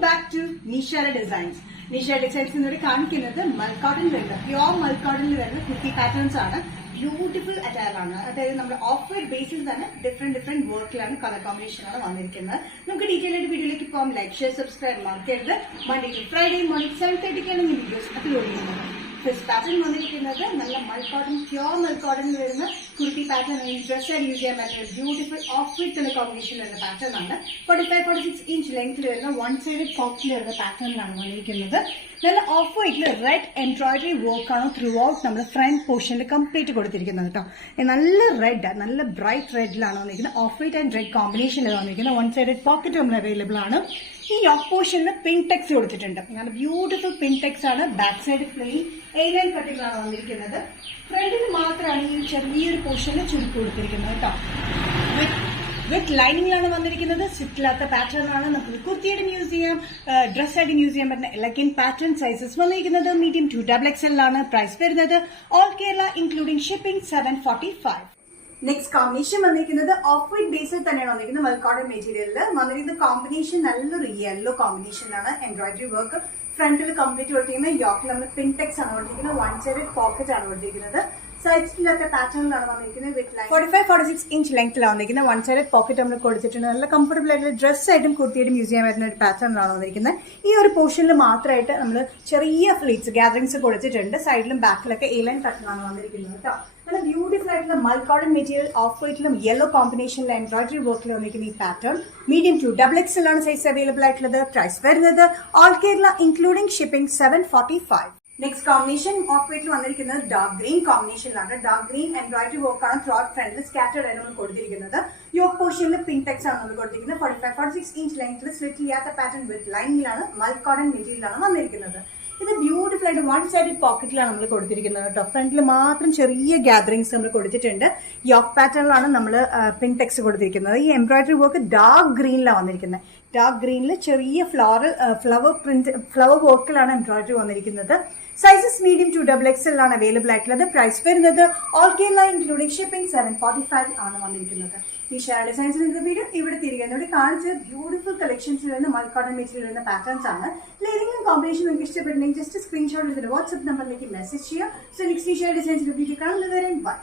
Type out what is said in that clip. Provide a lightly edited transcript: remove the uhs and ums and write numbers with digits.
back to Nishara Designs. Nishara Designs എന്നൊരു കാണിക്കുന്നത് മൽക്കോട്ടണിൽ വരുന്ന പ്യോർ മൽക്കോട്ടണിൽ വരുന്ന കുർത്തി പാറ്റേൺസ് ആണ്. ബ്യൂട്ടിഫുൾ അറ്റയർ ആണ്. അതായത് നമ്മുടെ ഓഫ് വൈറ്റ് ബേസിൽ തന്നെ ഡിഫറെന്റ് വർക്കിലാണ് കളർ കോമ്പിനേഷനാണ് വന്നിരിക്കുന്നത്. നമുക്ക് ഡീറ്റെയിൽ ആയിട്ട് വീഡിയോയിലേക്ക് പോകാം. ലൈക്ക് ഷെയർ സബ്സ്ക്രൈബ് മറക്കരുത്. മൺഡേ ടു ഫ്രൈഡേ മോർണിംഗ് 7:30 ഈ വീഡിയോസ് അപ്ലോഡ് ചെയ്യുന്നത്. ഫസ്റ്റ് പാറ്റേൺ വന്നിരിക്കുന്നത് നല്ല മൽക്കോട്ടൺ പ്യോർ മൽക്കോട്ടണിൽ വരുന്ന കുർത്തി പാറ്റേൺ. ഡ്രസ് ആയിട്ട് യൂസ് ചെയ്യാൻ പറ്റുന്ന beautiful of white colour combination വരുന്ന പാറ്റേൺ ആണ്. 45-46 ഇഞ്ച് ലെങ്ത്തിൽ വരുന്ന വൺ സൈഡ് പോക്കറ്റിൽ വരുന്ന പാറ്റേണിലാണ് വന്നിരിക്കുന്നത്. നല്ല ഓഫ് വൈറ്റിൽ റെഡ് എംബ്രോയിഡറി വർക്കാണ് ത്രൂ ഔട്ട് നമ്മൾ ഫ്രണ്ട് പോർഷനിൽ കംപ്ലീറ്റ് കൊടുത്തിരിക്കുന്നത് കേട്ടോ. നല്ല റെഡ്, നല്ല ബ്രൈറ്റ് റെഡിലാണ് വന്നിരിക്കുന്നത്. ഓഫ് വൈറ്റ് ആൻഡ് റെഡ് കോമ്പിനേഷനിൽ വന്നിരിക്കുന്നത്. വൺ സൈഡ് പോക്കറ്റ് നമ്മൾ അവൈലബിൾ ആണ്. ഈ യോക്ക് പോർഷനിൽ പിങ്ക് ടെക്സ് കൊടുത്തിട്ടുണ്ട്. നല്ല ബ്യൂട്ടിഫുൾ പിങ്ക് ടെക്സ് ആണ്. ബാക്ക് സൈഡ് പ്ലെയിൻ എയ്ലൈൻ കട്ടിലാണ് വന്നിരിക്കുന്നത്. ഫ്രണ്ടിൽ മാത്രമാണ് ഈ ചെറിയൊരു പോർഷനിൽ ചുരുക്കി കൊടുത്തിരിക്കുന്നത് കേട്ടോ. വിത്ത് ലൈനിങ്ങിലാണ് വന്നിരിക്കുന്നത്. സ്റ്റിച്ചില്ലാത്ത പാറ്റേൺ ആണ്. നമുക്ക് കുർത്തിയായിട്ട് യൂസ് ചെയ്യാം, ഡ്രസ്സായിട്ട് യൂസ് ചെയ്യാൻ പറ്റുന്ന എലഗന്റ് പാറ്റേൺ. സൈസസ് വന്നിരിക്കുന്നത് മീഡിയം ടു XXL ആണ്. പ്രൈസ് വരുന്നത് all Kerala including shipping 745. Next combination വന്നിരിക്കുന്നത് ഓഫ് വൈറ്റ് ബേസിൽ തന്നെയാണ് വന്നിരിക്കുന്നത്. മൽക്കോട്ടൺ മെറ്റീരിയലിൽ വന്നിരിക്കുന്ന കോമ്പിനേഷൻ നല്ലൊരു യെല്ലോ കോമ്പിനേഷനാണ്. എംബ്രോയിഡറി വർക്ക് ഫ്രണ്ടിൽ കംപ്ലീറ്റ് കൊടുത്തിരിക്കുന്നത്. യോക്കിൽ നമ്മൾ പിൻടെക്സ് ആണ് കൊടുത്തിരിക്കുന്നത്. വൺ സൈഡ് പോക്കറ്റ് ആണ് കൊടുത്തിരിക്കുന്നത്. സൈസില്ലാത്ത പാറ്റേണിലാണ് വന്നിരിക്കുന്നത്. വിത്ത് 45-46 ഇഞ്ച് ലെങ്ത്തിലാണ് വന്നിരിക്കുന്നത്. വൺ സൈഡ് പോക്കറ്റ് നമ്മൾ കൊടുത്തിട്ടുണ്ട്. നല്ല കംഫർട്ടബിൾ ആയിട്ടുള്ള ഡ്രസ്സായിട്ടും കുർത്തിയായിട്ടും യൂസ് ചെയ്യാൻ പറ്റുന്ന ഒരു പാറ്റേണിലാണ് വന്നിരിക്കുന്നത്. ഈ ഒരു പോർഷനിൽ മാത്രമായിട്ട് നമ്മൾ ചെറിയ ഫ്ലീറ്റ്സ് ഗ്യാദറിങ്സ് കൊടുത്തിട്ടുണ്ട്. സൈഡിലും ബാക്കിലൊക്കെ എലൈൻ പാറ്റേണാണ് വന്നിരിക്കുന്നത് കേട്ടോ. നല്ല ബ്യൂട്ടിഫുൾ ആയിട്ടുള്ള മൽക്കോട്ടൺ മെറ്റീരിയൽ ഓഫ് വൈറ്റിലും യെല്ലോ കോമ്പിനേഷനിലും എംബ്രോയിഡറി വർക്കിൽ വന്നിരിക്കുന്ന ഈ പാറ്റേൺ മീഡിയം ടു XXL ആണ് സൈസ് അവൈലബിൾ ആയിട്ടുള്ളത്. പ്രൈസ് വരുന്നത് all Kerala including shipping 745. Next combination of വൈറ്റിൽ വന്നിരിക്കുന്നത് ഡാർക്ക് ഗ്രീൻ കോമ്പിനേഷനിലാണ്. ഡാർക്ക് ഗ്രീൻ എംബ്രോയിഡറി വർക്കാണ് ത്രൂ ഔട്ട് ഫ്രണ്ടിൽ സ്കാറ്റേർഡ് ആയിട്ട് നമ്മൾ കൊടുത്തിരിക്കുന്നത്. യോക്ക് പോർഷനിൽ പിങ്ക് ടെക്സ് ആണ് നമ്മൾ കൊടുത്തിരിക്കുന്നത്. 45-46 ഇഞ്ച് ലെങ്ത്തിൽ സ്ലിറ്റ് ചെയ്യാത്ത പാറ്റേൺ വിത്ത് ലൈനിലാണ് മൽക്കോട്ടൺ മെറ്റീരിയലാണ് വന്നിരിക്കുന്നത്. ഇത് ബ്യൂട്ടിഫുൾ ആയിട്ട് വൺ സൈഡ് പോക്കറ്റിലാണ് നമ്മൾ കൊടുത്തിരിക്കുന്നത് കേട്ടോ. ഫ്രണ്ടിൽ മാത്രം ചെറിയ ഗ്യാദറിങ്സ് നമ്മൾ കൊടുത്തിട്ടുണ്ട്. യോക്ക് പാറ്റേണിലാണ് നമ്മൾ പിങ്ക് ടെക്സ് കൊടുത്തിരിക്കുന്നത്. ഈ എംബ്രോയിഡറി വർക്ക് ഡാർക്ക് ഗ്രീനിലാണ് വന്നിരിക്കുന്നത്. ഡാർക്ക് ഗ്രീനിൽ ചെറിയ ഫ്ലവർ വർക്കിലാണ് എംബ്രോയിഡറി വന്നിരിക്കുന്നത്. സൈസസ് മീഡിയം ടു XXL ആണ് അവൈലബിൾ ആയിട്ടുള്ളത്. പ്രൈസ് വരുന്നത് ഓൾ കേരള ഇൻക്ലൂഡിംഗ് ഷിപ്പിംഗ് 745 ആണ് വന്നിരിക്കുന്നത്. ഈ ഷെയർ ഡിസൈൻസിന്റെ വീഡിയോ ഇവിടെ തിരികെ കാണിച്ച് ബ്യൂട്ടിഫുൾ കളക്ഷൻസിൽ വരുന്ന മൽക്കോട്ടൺ മെറ്റീരിയൽ വരുന്ന പാറ്റേൺസ് ആണ്. ഏതെങ്കിലും കോമ്പിനേഷൻ നിങ്ങൾക്ക് ഇഷ്ടപ്പെട്ടുണ്ടെങ്കിൽ ജസ്റ്റ് സ്ക്രീൻഷോട്ട് എടുത്തിട്ട് വാട്സ്ആപ്പ് നമ്പറിലേക്ക് മെസ്സേജ് ചെയ്യുക. സോ നെക്സ്റ്റ് ഷെയർ ഡിസൈൻസിന്റെ വീഡിയോ കാണുന്നവരെ ബൈ.